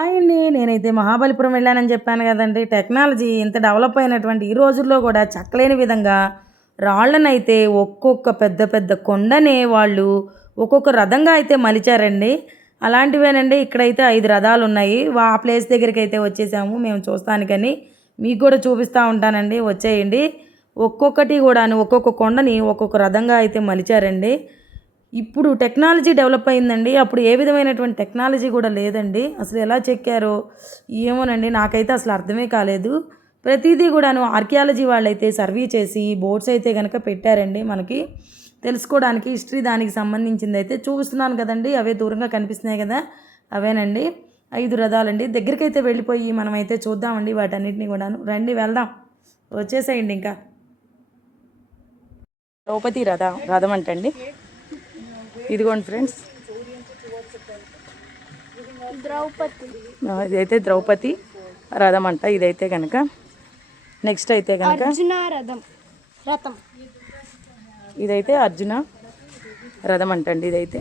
Hi అండి. నేనైతే మహాబలిపురం వెళ్ళానని చెప్పాను కదండీ. టెక్నాలజీ ఇంత డెవలప్ అయినటువంటి ఈ రోజుల్లో కూడా చెక్కలేని విధంగా రాళ్ళనైతే ఒక్కొక్క పెద్ద పెద్ద కొండని వాళ్ళు ఒక్కొక్క రథంగా అయితే మలిచారండి. అలాంటివేనండి ఇక్కడైతే 5 రథాలున్నాయి. ఆ ప్లేస్ దగ్గరికైతే వచ్చేసాము మేము చూస్తానికని. మీకు కూడా చూపిస్తా ఉంటానండి. వచ్చేయండి. ఒక్కొక్కటి కూడాను ఒక్కొక్క కొండని ఒక్కొక్క రథంగా అయితే మలిచారండి. ఇప్పుడు టెక్నాలజీ డెవలప్ అయిందండి. అప్పుడు ఏ విధమైనటువంటి టెక్నాలజీ కూడా లేదండి. అసలు ఎలా చెక్కారో ఏమోనండి, నాకైతే అసలు అర్థమే కాలేదు. ప్రతిదీ కూడాను ఆర్కియాలజీ వాళ్ళైతే సర్వే చేసి బోర్డ్స్ అయితే కనుక పెట్టారండి మనకి తెలుసుకోవడానికి. హిస్టరీ దానికి సంబంధించింది అయితే చూపిస్తున్నాను కదండి. అవే దూరంగా కనిపిస్తున్నాయి కదా, అవేనండి 5 రథాలండి. దగ్గరికైతే వెళ్ళిపోయి మనమైతే చూద్దామండి వాటన్నిటిని కూడాను. రండి వెళ్దాం, వచ్చేసేయండి. ఇంకా ద్రౌపది రథం అంటండి. ఇదిగోండి ఫ్రెండ్స్, ఇదైతే ద్రౌపది రథం అంట. ఇదైతే కనుక నెక్స్ట్ అయితే కనుక ఇదైతే అర్జున రథం అంటండి. ఇదైతే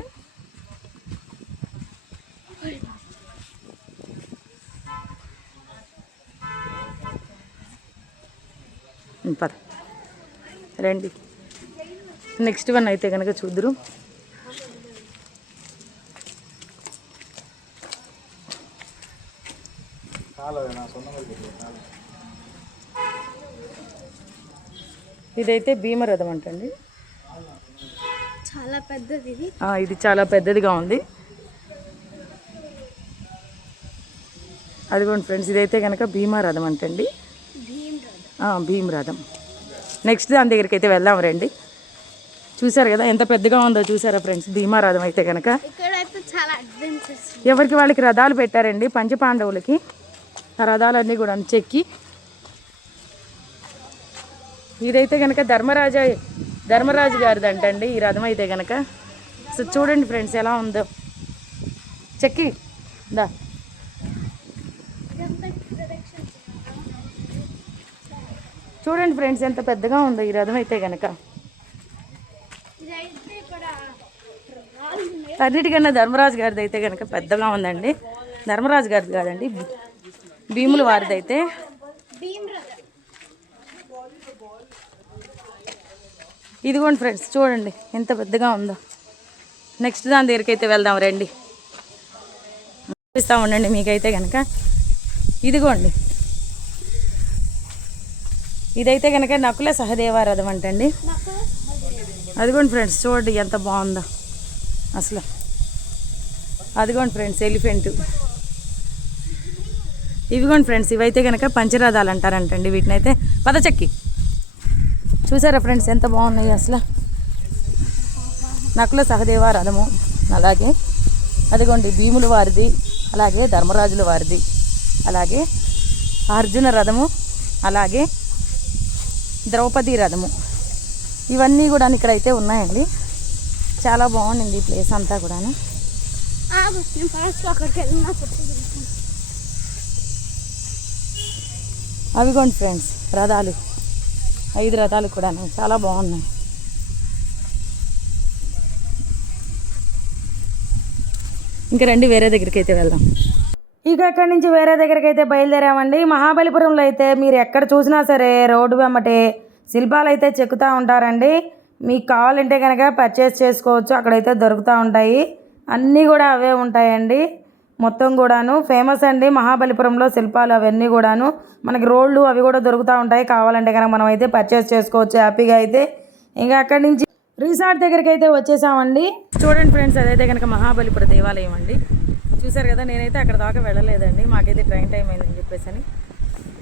పద రండి. నెక్స్ట్ వన్ అయితే కనుక చూద్దరు. ఇదైతే భీమరథం అంటండి. చాలా పెద్దది ఇది చాలా పెద్దదిగా ఉంది. అదిగోండి ఫ్రెండ్స్, ఇదైతే కనుక భీమరథం అంటండి. భీమరథం. నెక్స్ట్ దాని దగ్గరికి అయితే వెళ్దాం రండి. చూసారు కదా ఎంత పెద్దగా ఉందో, చూసారా ఫ్రెండ్స్? భీమరథం అయితే కనుక ఎవరికి వాళ్ళకి రథాలు పెట్టారండి. పంచపాండవులకి ఆ రథాలన్నీ కూడా చెక్కి. ఇదైతే కనుక ధర్మరాజు గారిది అంటండి ఈ రథం అయితే కనుక. సో చూడండి ఫ్రెండ్స్ ఎలా ఉందో చెక్కి. దా చూడండి ఫ్రెండ్స్ ఎంత పెద్దగా ఉందో ఈ రథం అయితే కనుక. అన్నిటికన్నా ధర్మరాజు గారిది అయితే కనుక పెద్దగా ఉందండి. ధర్మరాజు గారిది కాదండి, భీముల వారిది అయితే. ఇదిగోండి ఫ్రెండ్స్ చూడండి ఎంత పెద్దగా ఉందో. నెక్స్ట్ దాని దగ్గరికి అయితే వెళ్దాం రండి. చూపిస్తా ఉండండి మీకైతే కనుక. ఇదిగోండి, ఇదైతే కనుక నకుల సహదేవ రథం అంటండి. అదిగోండి ఫ్రెండ్స్ చూడండి ఎంత బాగుందో అసలు. అదిగోండి ఫ్రెండ్స్ ఎలిఫెంట్. ఇవిగోండి ఫ్రెండ్స్ ఇవైతే కనుక పంచరథాలు అంటారంటండి వీటినైతే. పదచక్కి చూసారా ఫ్రెండ్స్ ఎంత బాగున్నాయి అసలు. నకుల సహదేవ రథము, అలాగే అదిగోండి భీముల వారిది, అలాగే ధర్మరాజుల వారిది, అలాగే అర్జున రథము, అలాగే ద్రౌపది రథము. ఇవన్నీ కూడా ఇక్కడైతే ఉన్నాయండి. చాలా బాగుంది ఈ ప్లేస్ అంతా కూడాను. అవిగోండి ఫ్రెండ్స్ రథాలు, 5 రథాలు కూడాను చాలా బాగున్నాయి. ఇంకా రండి వేరే దగ్గరికి అయితే వెళ్దాం. ఇక అక్కడి నుంచి వేరే దగ్గరికి అయితే బయలుదేరామండి. మహాబలిపురంలో అయితే మీరు ఎక్కడ చూసినా సరే రోడ్డు వెంబటే శిల్పాలు అయితే చెక్కుతూ ఉంటారండి. మీకు కావాలంటే కనుక పర్చేస్ చేసుకోవచ్చు, అక్కడైతే దొరుకుతూ ఉంటాయి. అన్నీ కూడా అవే ఉంటాయండి మొత్తం కూడాను. ఫేమస్ అండి మహాబలిపురంలో శిల్పాలు అవన్నీ కూడాను. మనకి రోడ్లు అవి కూడా దొరుకుతూ ఉంటాయి. కావాలంటే కనుక మనం అయితే పర్చేస్ చేసుకోవచ్చు హ్యాపీగా అయితే. ఇంకా అక్కడి నుంచి రిసార్ట్ దగ్గరికి అయితే వచ్చేసామండి. చూడండి ఫ్రెండ్స్, అదైతే కనుక మహాబలిపురం దేవాలయం అండి. చూసారు కదా, నేనైతే అక్కడ దాకా వెళ్ళలేదండి, మాకైతే ట్రైన్ టైం అయిందని చెప్పేసి అని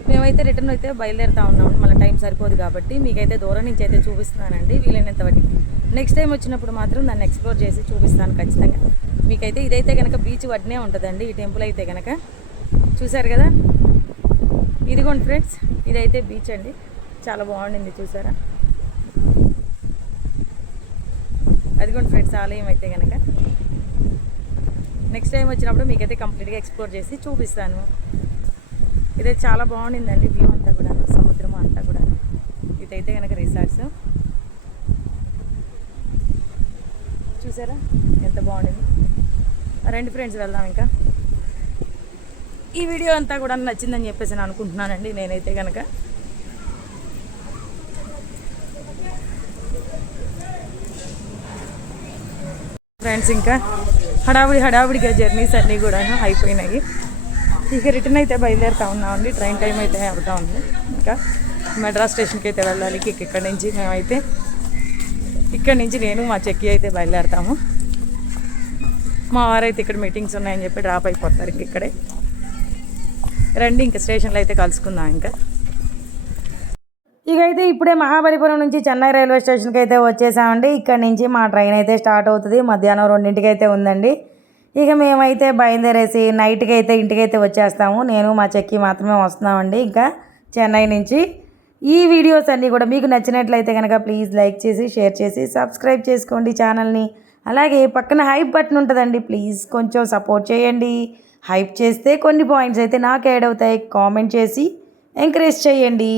మేమైతే రిటర్న్ అయితే బయలుదేరుతూ ఉన్నాము. మళ్ళీ టైం సరిపోదు కాబట్టి మీకైతే దూరం నుంచి అయితే చూపిస్తున్నానండి వీలైనంత వాటికి. నెక్స్ట్ టైం వచ్చినప్పుడు మాత్రం దాన్ని ఎక్స్ప్లోర్ చేసి చూపిస్తాను ఖచ్చితంగా మీకైతే. ఇదైతే కనుక బీచ్ వడ్నే ఉంటుందండి ఈ టెంపుల్ అయితే కనుక. చూసారు కదా, ఇదిగోండి ఫ్రెండ్స్ ఇదైతే బీచ్ అండి. చాలా బాగుండింది చూసారా. అదిగోండి ఫ్రెండ్స్ ఆలయం అయితే కనుక. నెక్స్ట్ టైం వచ్చినప్పుడు మీకైతే కంప్లీట్గా ఎక్స్ప్లోర్ చేసి చూపిస్తాను. ఇదైతే చాలా బాగుండిందండి వ్యూ అంతా కూడా, సముద్రం అంతా కూడా. ఇదైతే కనుక రిసార్ట్స్ చూసారా ఎంత బాగుండింది. రండి ఫ్రెండ్స్ వెళ్దాం ఇంకా. ఈ వీడియో అంతా కూడా నచ్చిందని చెప్పేసి నేను అనుకుంటున్నానండి. నేనైతే కనుక ఫ్రెండ్స్ ఇంకా హడావుడిగా జర్నీస్ అన్నీ కూడా అయిపోయినాయి. ఇక రిటర్న్ అయితే బయలుదేరుతూ ఉన్నామండి. ట్రైన్ టైం అయితే అవుతూ ఉంది. ఇంకా మెడ్రాస్ స్టేషన్కి అయితే వెళ్ళాలి. ఇక్కడి నుంచి మేమైతే నేను మా చెక్కి అయితే బయలుదేరుతాము. మా వారైతే ఇక్కడ మీటింగ్స్ ఉన్నాయని చెప్పి డ్రాప్ అయిపోతారు. ఇక్కడే రండి, ఇంకా స్టేషన్లో అయితే కలుసుకుందాం. ఇక అయితే ఇప్పుడే మహాబలిపురం నుంచి చెన్నై రైల్వే స్టేషన్కి అయితే వచ్చేసామండి. ఇక్కడ నుంచి మా ట్రైన్ అయితే స్టార్ట్ అవుతుంది. మధ్యాహ్నం 2ంటికి అయితే ఉందండి. ఇక మేమైతే బయలుదేరేసి నైట్కి అయితే ఇంటికైతే వచ్చేస్తాము. నేను మా చెక్కి మాత్రమే వస్తున్నామండి ఇంకా చెన్నై నుంచి. ఈ వీడియోస్ అన్నీ కూడా మీకు నచ్చినట్లయితే కనుక ప్లీజ్ లైక్ చేసి, షేర్ చేసి, సబ్స్క్రైబ్ చేసుకోండి ఛానల్ని. అలాగే పక్కన హైప్ బటన్ ఉంటుందండి, ప్లీజ్ కొంచెం సపోర్ట్ చేయండి. హైప్ చేస్తే కొన్ని పాయింట్స్ అయితే నాకు యాడ్ అవుతాయి. కామెంట్ చేసి ఎంకరేజ్ చేయండి.